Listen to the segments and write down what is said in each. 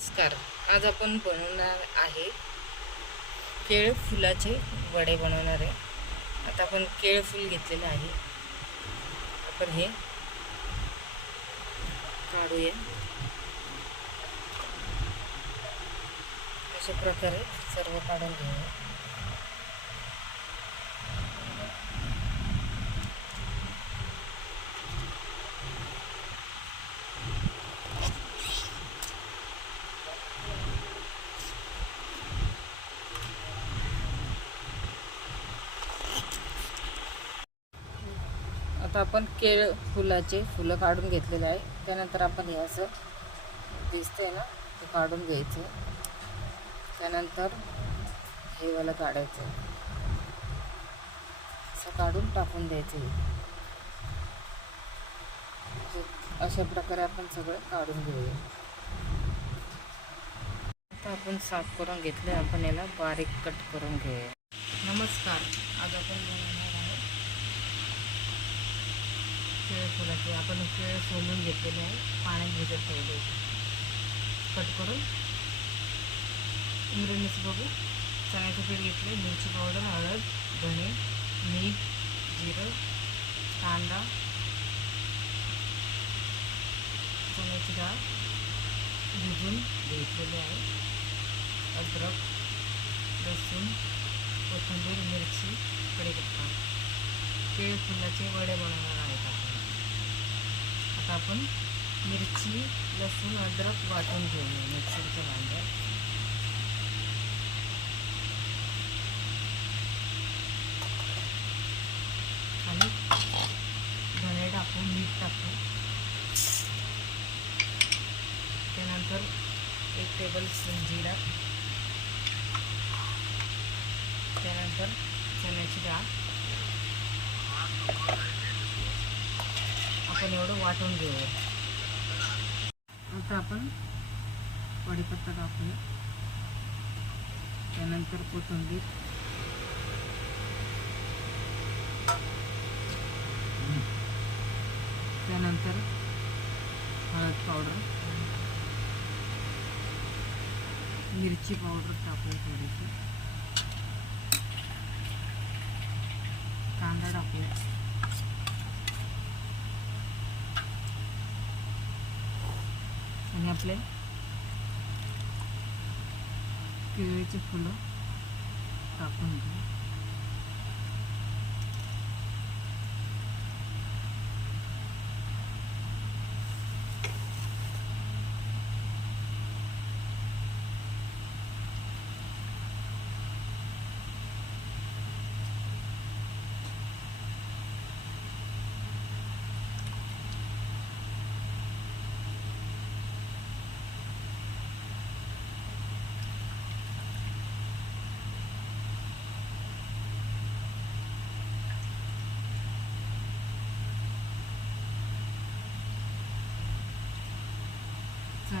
नमस्कार. आज आपण बनवणार आहे केळ फुलाचे वडे बनवणार आहे. आता आपण केळफूल घेतलेलं आहे. आपण हे काढूया. अशा प्रकारे सर्व काढून घेऊया. आता आपण केळ फुलाचे फुलं काढून घेतलेले आहे. त्यानंतर आपण हे असं दिसतंय ना ते काढून घ्यायचं. त्यानंतर हे वाला काढायचं. असं काढून टाकून द्यायचं अशा प्रकारे आपण सगळं काढून घेऊया. आता आपण साफ करून घेतले आपण याला बारीक कट करून घेऊया. नमस्कार. आज आपण बनवणार आहोत केळ फुलाचे. आपण केळ सोलून घेतलेले आहे. पाण्यात भिजत ठेवले कट करून. इंग्रेडियंट्स बघू. चण्याचं पीठ घेतले मिरची पावडर हळद धणे मीठ जिरं कांदा चण्याची डाळ भिजून घेतलेले आहे. अद्रक लसूण कोथिंबीर मिरची कढीपत्ता. केळ फुलाचे वडे बनवणार आता आपण मिरची लसूण अद्रक वाटून घेऊया मिक्सरच्या भांड्यात. आणि धणे टाकून मीठ टाकू त्यानंतर एक टेबल स्पून जिरा. त्यानंतर चण्याची डाळ. आपण एवढं वाटून घेऊया. आता आपण कडीपत्ता टाकूया त्यानंतर कोथिंबीर. त्यानंतर हळद पावडर. मिरची पावडर टाकूया थोडीशी. कांदा टाकूया. आणि आपले. केळीचे फुलं टाकून घेऊ.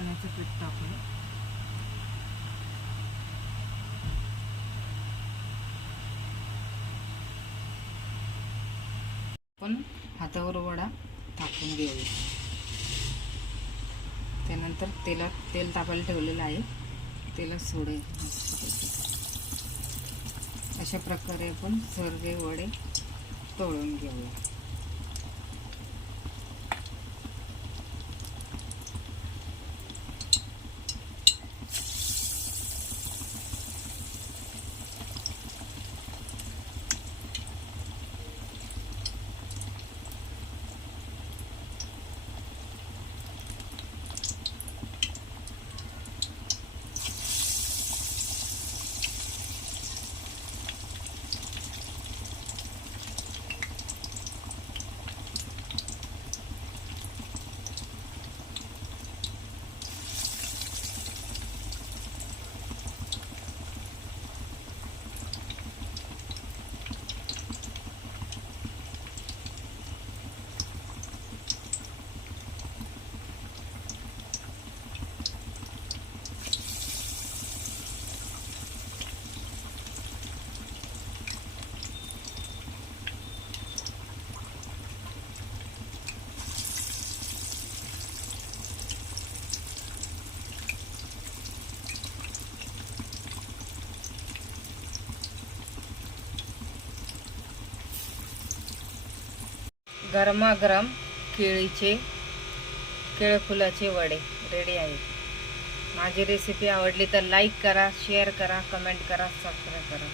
चण्याचं पीठ टाकूया आपण हातावर वडा टाकून घेऊया. त्यानंतर तेलात तेल तापायला ठेवलेलं आहे. तेलात सोडे अशा प्रकारे आपण सर्वे वडे तळून घेऊया. गरमागरम केळीचे केळफुलाचे वडे. रेडी आहेत माझी रेसिपी आवडली तर लाईक करा शेअर करा कमेंट करा सबस्क्राईब करा.